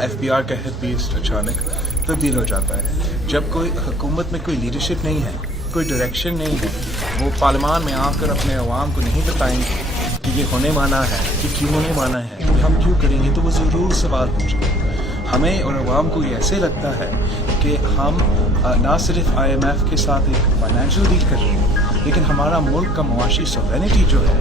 F B are کا head بھی اچانک تبدیل ہو جاتا ہے. جب کوئی حکومت میں کوئی لیڈرشپ نہیں ہے, کوئی ڈائریکشن نہیں ہے, وہ پارلیمان میں آ کر اپنے عوام کو نہیں بتائیں گے کہ یہ ہونے والا ہے, کہ کیوں ہونے والا ہے, ہم کیوں کریں گے, تو وہ ضرور سوال پوچھیں گے. ہمیں اور عوام کو یہ ایسے لگتا ہے کہ ہم نہ صرف آئی ایم ایف کے ساتھ ایک فائنینشیل ڈیل کر رہے ہیں, لیکن ہمارا ملک کا معاشی سوورینٹی جو ہے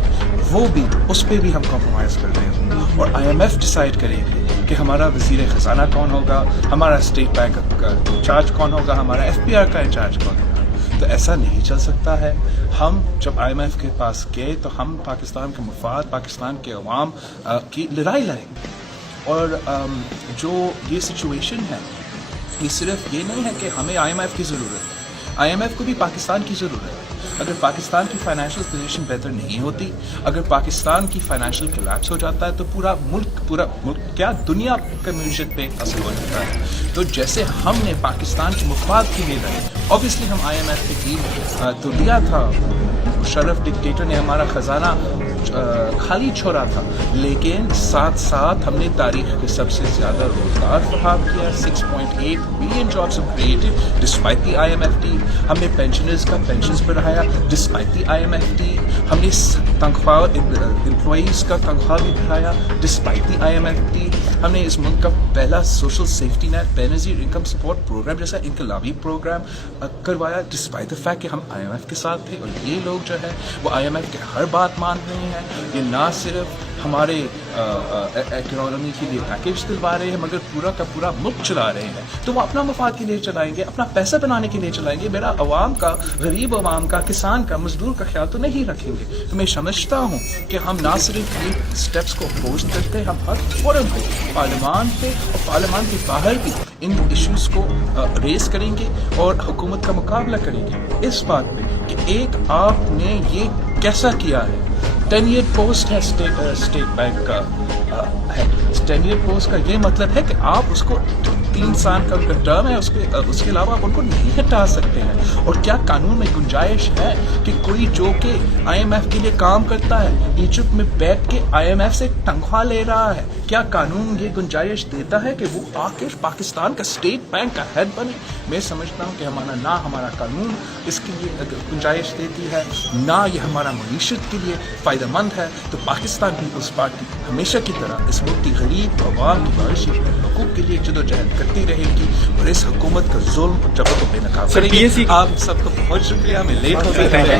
وہ بھی, اس پہ بھی ہم کمپرومائز کر رہے ہیں. اور آئی ایم ایف ڈیسائیڈ کرے گی کہ ہمارا وزیر خزانہ کون ہوگا, ہمارا اسٹیٹ بینک کا انچارج کون ہوگا, ہمارا ایف بی آر کا انچارج کون ہوگا. تو ایسا نہیں چل سکتا ہے. ہم جب آئی ایم ایف کے پاس گئے تو ہم پاکستان کے مفاد, پاکستان کے عوام کی لڑائی لڑیں گے. اور جو یہ سچویشن ہے, یہ صرف یہ نہیں ہے کہ ہمیں آئی ایم ایف کی ضرورت ہے, آئی ایم ایف کو بھی پاکستان کی ضرورت ہے. اگر پاکستان کی فائنینشیل پوزیشن بہتر نہیں ہوتی, اگر پاکستان کی فائنینشیل کلیپس ہو جاتا ہے, تو پورا ملک کیا دنیا کا معیشت پہ اثر ہو جاتا ہے. تو جیسے ہم نے پاکستان کے مفاد کے لیے لڑے, اوبیسلی ہم آئی ایم ایف کے ٹیم تو لیا تھا, مشرف ڈکٹیٹر نے ہمارا خزانہ خالی چھوڑا تھا, لیکن ساتھ ساتھ ہم نے تاریخ کے سب سے زیادہ روزگار فراہم کیا. 6.8 billion jobs created despite the I M F T. ہم نے پینشنرز کا پینشنز بڑھایا despite the I M F T. ہم نے تنخواہ امپلائیز کا تنخواہ بھی بڑھایا despite the I M F T. ہم نے اس ملک کا پہلا سوشل سیفٹی نیٹ بے نظیر انکم سپورٹ پروگرام جیسا انقلابی پروگرام کروایا ڈسپائٹ دا فیکٹ کہ ہم آئی ایم ایف کے ساتھ تھے. اور یہ لوگ جو ہے وہ آئی ایم ایف کے ہر بات مان رہے ہیں. یہ نہ صرف ہمارے اکنامی کے لیے پیکیج دلوا رہے ہیں, مگر پورا کا پورا ملک چلا رہے ہیں. تو وہ اپنا مفاد کے لیے چلائیں گے, اپنا پیسہ بنانے کے لیے چلائیں گے. میرا عوام کا, غریب عوام کا, کسان کا, مزدور کا خیال تو نہیں رکھیں گے. تو میں سمجھتا ہوں کہ ہم نہ صرف یہ اسٹیپس کو اپوز کرتے ہیں, ہم ہر فورم پہ پارلیمان پہ اور پارلیمان کے باہر بھی ان ایشوز کو ریز کریں گے اور حکومت کا مقابلہ کریں گے اس بات پہ کہ ایک آپ نے یہ کیسا کیا ہے. 10 ایئر پوسٹ ہے اسٹیٹ بینک کا ہے. 10 ایئر پوسٹ کا یہ مطلب ہے کہ آپ اس کو 3 سال کا ٹرم ہے, اس کے علاوہ آپ ان کو نہیں ہٹا سکتے ہیں. اور کیا قانون میں گنجائش ہے کہ کوئی جو کہ آئی ایم ایف کے لیے کام کرتا ہے, ایجپٹ میں بیٹھ کے آئی ایم ایف سے تنخواہ لے رہا ہے, کیا قانون یہ گنجائش دیتا ہے کہ وہ آ کے پاکستان کا اسٹیٹ بینک کا ہیڈ بنے؟ میں سمجھتا ہوں کہ ہمارا قانون اس کے لیے گنجائش دیتی ہے, نہ یہ ہمارا معیشت کے لیے فائدہ مند ہے. تو پاکستان کی اس پارٹی ہمیشہ کی طرح اس ملک کی غریب عوام کی معاشی حقوق کے لیے جدوجہد کرتی رہے گی اور اس حکومت کا ظلم اور جبر کو بے نقاب کرے گی. آپ سب کو بہت شکریہ, میں لیٹ ہو گیا.